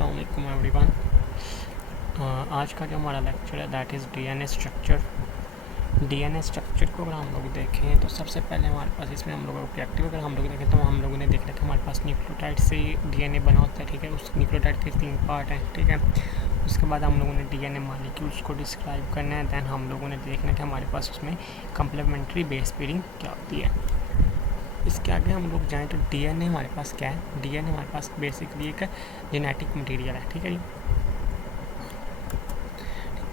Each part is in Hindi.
अस्सलाम वालेकुम एवरीवन। आज का जो हमारा लेक्चर है that is DNA structure. DNA structure को अगर हम लोग देखें तो सबसे पहले हमारे पास इसमें हम लोगों के ऑब्जेक्टिव अगर हम लोग देखें तो हम लोगों ने देखा था हमारे पास न्यूक्लियोटाइड से डीएनए बना होता है, ठीक है। उस न्यूक्लियोटाइड के 3 पार्ट हैं, ठीक है। उसके बाद हम लोगों ने डीएनए मॉलिक्यूल्स को डिस्क्राइब करना है। दैन हम लोगों ने देखना था हमारे पास उसमें कम्प्लीमेंट्री बेस पेयरिंग क्या होती है। इसके आगे हम लोग जाएँ तो डीएनए हमारे पास क्या है। डीएनए हमारे पास बेसिकली एक जेनेटिक मटेरियल है, ठीक है जी,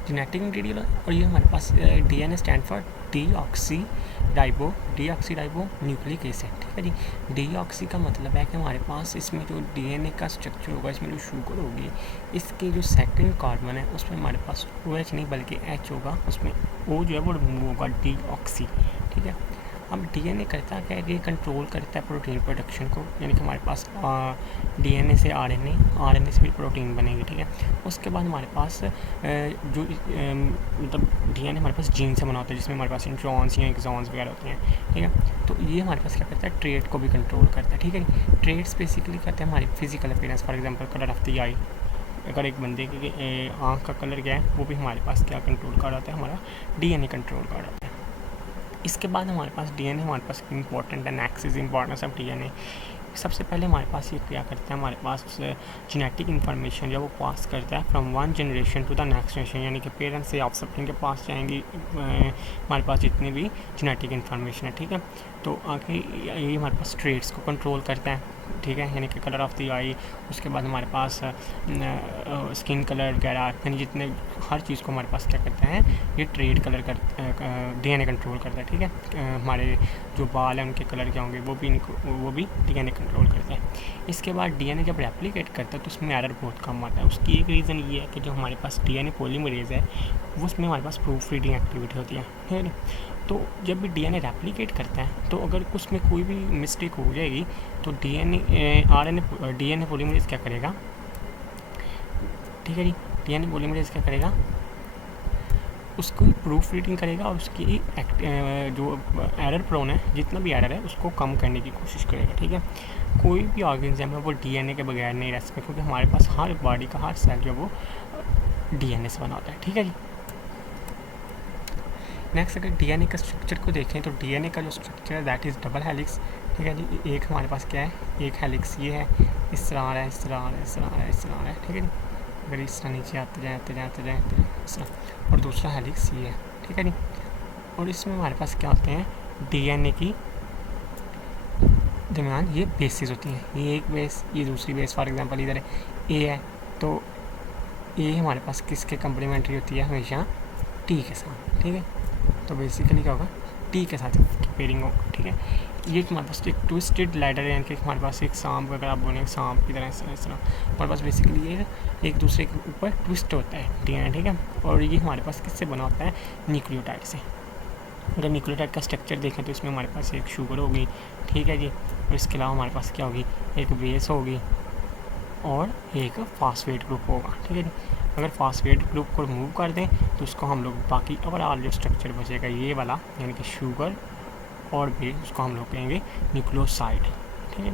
जेनेटिक मटेरियल। और ये हमारे पास DNA stand for deoxyribonucleic acid, ठीक है जी। डीऑक्सी का मतलब है कि हमारे पास इसमें जो डीएनए का स्ट्रक्चर होगा, इसमें जो शुगर होगी, इसके जो सेकंड कार्बन है उसमें हमारे पास OH नहीं बल्कि H होगा, उसमें O जो है वो रिमूव होगा, डीऑक्सी, ठीक है। अब डीएनए करता क्या है, ये कंट्रोल करता है प्रोटीन प्रोडक्शन को, यानी कि हमारे पास डीएनए से आरएनए से भी प्रोटीन बनेगी, ठीक है। उसके बाद हमारे पास जो मतलब डीएनए हमारे पास जीन से बना होता है, जिसमें हमारे पास इंट्रॉन्स या एक्सॉन्स वगैरह होते हैं, ठीक है। तो ये हमारे पास क्या करता है, ट्रेट को भी कंट्रोल करता है, ठीक है। ट्रेट्स बेसिकली करते हैं हमारी physical appearance, for example colour of the eye. अगर एक बंदे की आँख का कलर क्या है वो भी हमारे पास क्या कंट्रोल कर रहा है, हमारा डीएनए कंट्रोल कर रहा है। इसके बाद हमारे पास डीएनए हमारे पास इंपॉर्टेंट है, next is importance of DNA. सबसे पहले हमारे पास ये क्या करता है, हमारे पास जेनेटिक इन्फॉर्मेशन जो वो पास करता है from one generation to the next generation, यानी कि पेरेंट्स से आप सबके के पास जाएंगी हमारे पास जितनी भी जेनेटिक इन्फॉर्मेशन है, ठीक है। तो आगे ये हमारे पास ट्रेड्स को कंट्रोल करता है, ठीक है, यानी कि कलर ऑफ द आई। उसके बाद हमारे पास स्किन कलर वगैरह, यानी जितने हर चीज़ को हमारे पास क्या करता है, ये ट्रेड कलर कर डीएनए कंट्रोल करता है, ठीक है। हमारे जो बाल हैं उनके कलर क्या होंगे वो भी डीएनए कंट्रोल करता है। इसके बाद डीएनए जब रेप्लिकेट करता है तो उसमें एरर बहुत कम आता है। उसकी एक रीज़न ये है कि जो हमारे पास डीएनए पॉलीमरेज है वो उसमें हमारे पास प्रूफ रीडिंग एक्टिविटी होती है ना। तो जब भी डीएनए रेप्लिकेट करता है तो अगर उसमें कोई भी मिस्टेक हो जाएगी तो डीएनए पॉलीमरेज क्या करेगा, ठीक है जी, डीएनए पॉलीमरेज क्या करेगा, उसको प्रूफ रीडिंग करेगा और उसकी जो एरर प्रोन है, जितना भी एरर है उसको कम करने की कोशिश करेगा, ठीक है। कोई भी ऑर्गेनिज्म है वो डीएनए के बगैर नहीं रह सकता, क्योंकि हमारे पास हर बॉडी का हर सेल जो वो डीएनए से बना होता है, ठीक है जी। नेक्स्ट अगर डीएनए का स्ट्रक्चर को देखें तो डीएनए का जो स्ट्रक्चर है दैट इज़ डबल हेलिक्स, ठीक है जी। एक हमारे पास क्या है, एक हेलिक्स ये है, इस तरह आ रहा है, इस तरह आ रहा है, इस तरह आ रहा है, इस तरह आ रहा है, ठीक है जी। अगर इस तरह नीचे आते जाए इस तरह, और दूसरा हेलिक्स ये है, ठीक है जी। और इसमें हमारे पास क्या होते हैं, डीएनए की दरमियान ये बेसिस होती हैं, ये एक बेस, ये दूसरी बेस। फॉर एग्जांपल इधर ए है तो ए हमारे पास किसके कम्प्लीमेंट्री होती है, हमेशा टी के साथ, ठीक है। तो बेसिकली क्या होगा, टी के साथ पेयरिंग होगा, ठीक है। ये हमारे पास एक ट्विस्टेड लैडर है, यानी कि हमारे पास एक सांप, अगर आप बोलेंगे सांप की तरह इस तरह हमारे पास बेसिकली ये एक दूसरे के ऊपर ट्विस्ट होता है डीएनए, ठीक है। और ये हमारे पास किससे बना होता है, न्यूक्लियोटाइड से। अगर न्यूक्लियोटाइड का स्ट्रक्चर देखें तो इसमें हमारे पास एक शुगर होगी, ठीक है जी। और इसके अलावा हमारे पास क्या होगी, एक बेस होगी और एक फास्फेट ग्रुप होगा, ठीक है जी। अगर फास्फेट ग्रुप को रिमूव कर दें तो उसको हम लोग बाकी ओवरऑल जो स्ट्रक्चर बचेगा ये वाला, यानी कि शुगर और बेस, उसको हम लोग कहेंगे न्यूक्लियोसाइड, ठीक है।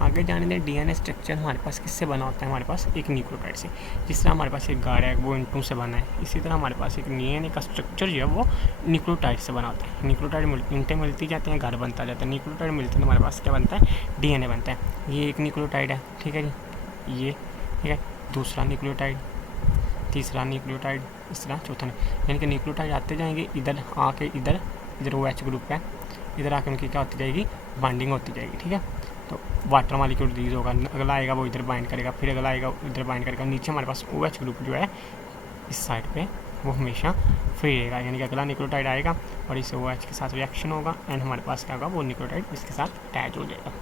आगे जाने दें, डीएनए स्ट्रक्चर हमारे पास किससे बना होता है, हमारे पास एक न्यूक्लियोटाइड से। जिस तरह हमारे पास एक गाढ़ा है वो N2 से बना है, इसी तरह हमारे पास एक डीएनए का स्ट्रक्चर जो है वो न्यूक्लियोटाइड से बना होता है। न्यूक्लियोटाइड इंटें मिलती जाती हैं, घर बनता जाता है, न्यूक्लियोटाइड मिलते हैं, हमारे पास क्या बनता है, डीएनए बनता है। ये एक न्यूक्लियोटाइड है, ठीक है जी, ये ठीक है। दूसरा न्यूक्लियोटाइड, तीसरा न्यूक्लियोटाइड, इस तरह चौथा, यानी कि न्यूक्लियोटाइड आते जाएंगे, इधर आके इधर OH ग्रुप है, इधर आके उनकी क्या होती जाएगी, बाइंडिंग होती जाएगी, ठीक है। तो वाटर मॉलिक्यूल रिलीज होगा, अगला आएगा वो इधर बाइंड करेगा, फिर अगला आएगा इधर बाइंड करेगा। नीचे हमारे पास OH ग्रुप जो है इस साइड पे वो हमेशा फ्री रहेगा, यानी कि अगला न्यूक्लियोटाइड आएगा और इस OH के साथ रिएक्शन होगा एंड हमारे पास क्या होगा, वो न्यूक्लियोटाइड इसके साथ अटैच हो जाएगा।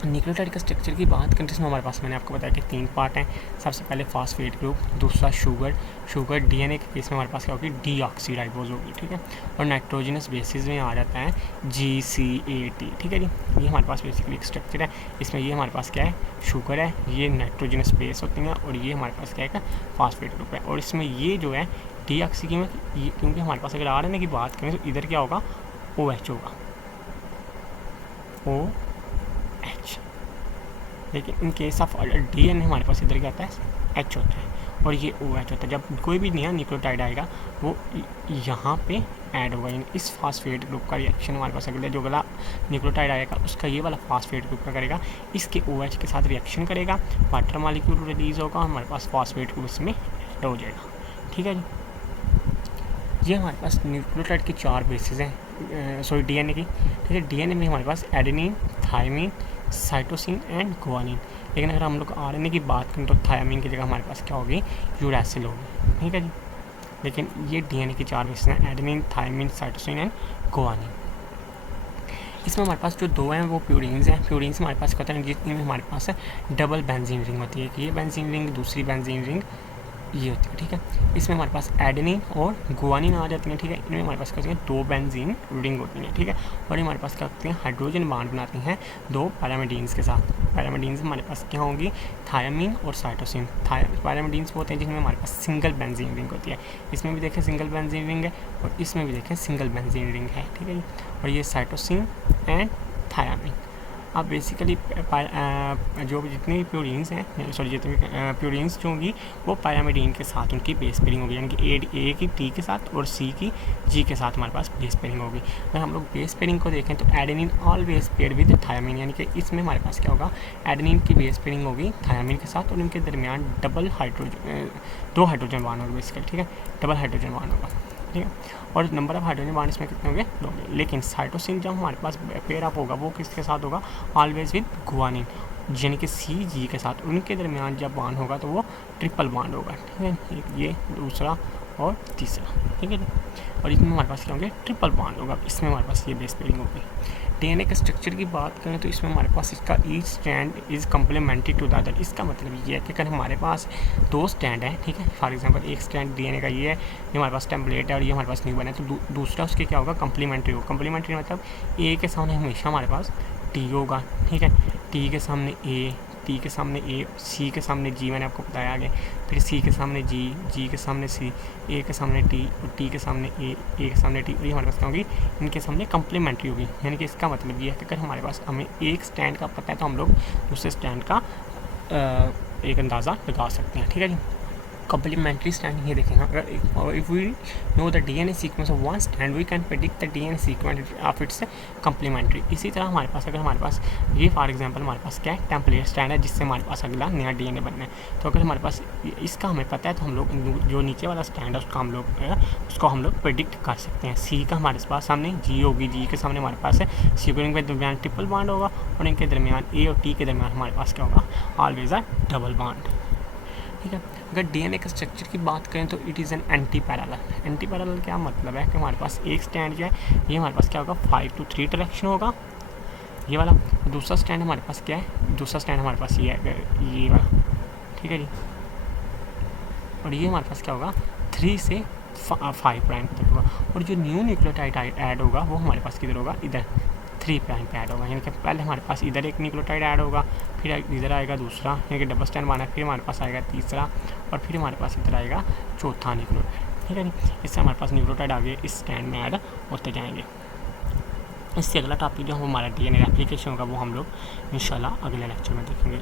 न्यूक्लियोटाइड का स्ट्रक्चर की बात करें तो इसमें हमारे पास मैंने आपको बताया कि 3 पार्ट हैं। सबसे पहले फास्फेट ग्रुप, दूसरा शुगर डीएनए के केस में हमारे पास क्या होगी, डीऑक्सीराइबोज होगी, ठीक है। और नाइट्रोजनस बेसिस में आ जाता है GCAT, ठीक है जी। ये हमारे पास बेसिकली एक स्ट्रक्चर है, इसमें ये हमारे पास क्या है, शुगर है, ये नाइट्रोजनस बेस होती हैं और ये हमारे पास क्या है, फास्फेट ग्रुप है। और इसमें ये जो है डीऑक्सी में, क्योंकि हमारे पास अगर आरएनए की बात करें तो इधर क्या होगा, OH होगा, OH, लेकिन इन केस ऑफ DNA हमारे पास इधर क्या आता है, H होता है और ये OH होता है। जब कोई भी नया न्यूक्लियोटाइड आएगा वो यहाँ पे ऐड होगा, यानी इस फास्फेट ग्रुप का रिएक्शन हमारे पास अगला जो अगला न्यूक्लियोटाइड आएगा उसका ये वाला फास्फेट ग्रुप का करेगा, इसके OH के साथ रिएक्शन करेगा, वाटर मॉलिक्यूल रिलीज होगा, हमारे पास फास्फेट ग्रुप इसमें ऐड हो जाएगा। ठीक है जी, ये हमारे पास न्यूक्लियोटाइड की 4 बेसिस हैं, सॉरी DNA की। ठीक है, DNA में हमारे पास adenine, thymine, cytosine and guanine. लेकिन अगर हम लोग RNA की बात करें तो थायमिन की जगह हमारे पास क्या होगी, यूरैसिल होगी। ठीक है जी, लेकिन ये DNA की 4 बेसिस हैं, adenine, thymine, cytosine and guanine. इसमें हमारे पास जो 2 हैं वो प्यूरीन्स हैं। प्यूरीन्स हमारे पास कहते हैं जितनी हमारे पास डबल बेंजीन रिंग होती है, कि ये बेंजीन रिंग दूसरी बेंजीन रिंग ये होती है। ठीक है, इसमें हमारे पास एडेनिन और गुआनिन आ जाती हैं। ठीक है, इनमें हमारे पास क्या होती है, 2 बेंजीन रिंग होती हैं। ठीक है, और ये हमारे पास क्या होती हैं, हाइड्रोजन बॉन्ड बनाती हैं 2 पैरामिडीन्स के साथ। पैरामिडीन्स हमारे पास क्या होंगी, थायमिन और साइटोसिन। पैरामिडीन्स होते हैं जिनमें हमारे पास सिंगल बेंजीन रिंग होती है। इसमें भी देखें सिंगल बेंजीन रिंग है और इसमें भी देखें सिंगल बेंजीन रिंग है। ठीक है जी, और ये साइटोसिन एंड थायमिन। अब बेसिकली जो जितने भी प्यूरीन्स हैं, सॉरी जितने भी प्यूरीन्स जो होंगी वो पैरामिडीन के साथ उनकी बेस पेयरिंग होगी, यानी कि ए की T के साथ और C की G के साथ हमारे पास बेस पेयरिंग होगी। अगर हम लोग बेस पेयरिंग को देखें तो adenine always paired with thymine, यानी कि इसमें हमारे पास क्या होगा, एडेनिन की बेस पेयरिंग होगी थायमिन के साथ और उनके दरमियान 2 हाइड्रोजन बॉन्ड होगा बेसिकली। ठीक है, डबल हाइड्रोजन बॉन्ड होगा। ठीक है, और नंबर ऑफ हाइड्रोजन बॉन्ड इसमें कितने होंगे, 2। लेकिन साइटोसिन जब हमारे पास पेयर अप होगा वो किसके साथ होगा, ऑलवेज विद गुआनिन, यानी कि CG के साथ। उनके दरमियान जब बॉन्ड होगा तो वो ट्रिपल बॉन्ड होगा। ठीक है, ये दूसरा और तीसरा। ठीक है, और इसमें हमारे पास क्या होंगे, ट्रिपल बॉन्ड होगा। इसमें हमारे पास ये बेस पेयरिंग होगी। DNA के स्ट्रक्चर की बात करें तो इसमें हमारे पास इसका each strand is complementary to the other. इसका मतलब ये है कि अगर हमारे पास 2 स्टैंड हैं, ठीक है, फॉर एग्जांपल एक स्टैंड DNA का ये है, ये हमारे पास टेम्पलेट है और ये हमारे पास न्यू बना है, तो दूसरा उसके क्या होगा, कम्प्लीमेंट्री होगा। कम्प्लीमेंट्री मतलब A के सामने हमेशा हमारे पास T होगा। ठीक है, T के सामने A, T के सामने A, C के सामने G, मैंने आपको बताया आगे, फिर C के सामने G, G के सामने C, A के सामने T और T के सामने A, A के सामने T। और ये हमारे पास क्या होगी, इनके सामने कम्प्लीमेंट्री होगी। यानी कि इसका मतलब ये है कि अगर हमारे पास हमें एक स्टैंड का पता है तो हम लोग दूसरे स्टैंड का एक अंदाज़ा लगा सकते हैं। ठीक है जी, complementary stand ये देखेंगे, अगर if we know the DNA sequence of one strand we can predict the DNA sequence of its complementary। इसी तरह हमारे पास अगर हमारे पास ये फॉर एग्जांपल हमारे पास क्या है, टेम्पलेट स्टैंड है जिससे हमारे पास अगला नया DNA बनना है, तो अगर हमारे पास इसका हमें पता है तो हम लोग जो नीचे वाला स्टैंड है उसको हम लोग प्रेडिक्ट कर सकते हैं। C का हमारे पास सामने G होगी, G के सामने हमारे पास है C के दरमियान ट्रिपल बॉन्ड होगा और इनके दरमियान A और T के दरमियान हमारे पास क्या होगा, ऑलवेज अ डबल बॉन्ड। ठीक है, अगर DNA के स्ट्रक्चर की बात करें तो it is an anti parallel. Anti parallel क्या मतलब है कि हमारे पास एक स्टैंड जो है ये हमारे पास क्या होगा, 5 to 3 डायरेक्शन होगा ये वाला। दूसरा स्टैंड हमारे पास क्या है, दूसरा स्टैंड हमारे पास ये है, ये वाला। ठीक है जी, और ये हमारे पास क्या होगा, 3 से 5 प्राइम तक होगा। और जो न्यू न्यूक्लियोटाइड ऐड होगा वो हमारे पास किधर होगा, इधर 3 प्राइम पे ऐड होगा। यानी कि पहले हमारे पास इधर एक न्यूक्लियोटाइड ऐड होगा, फिर इधर आएगा दूसरा, यानी कि डबल स्टैंड बना है, फिर हमारे पास आएगा तीसरा और फिर हमारे पास इधर आएगा चौथा न्यूक्लियोटाइड। ठीक है जी, इससे हमारे पास न्यूक्लियोटाइड आगे इस स्टैंड में ऐड होते जाएंगे। इससे अगला टॉपिक जो हमारा DNA एप्लीकेशन होगा वो हम लोग इंशाल्लाह अगले लेक्चर में देखेंगे।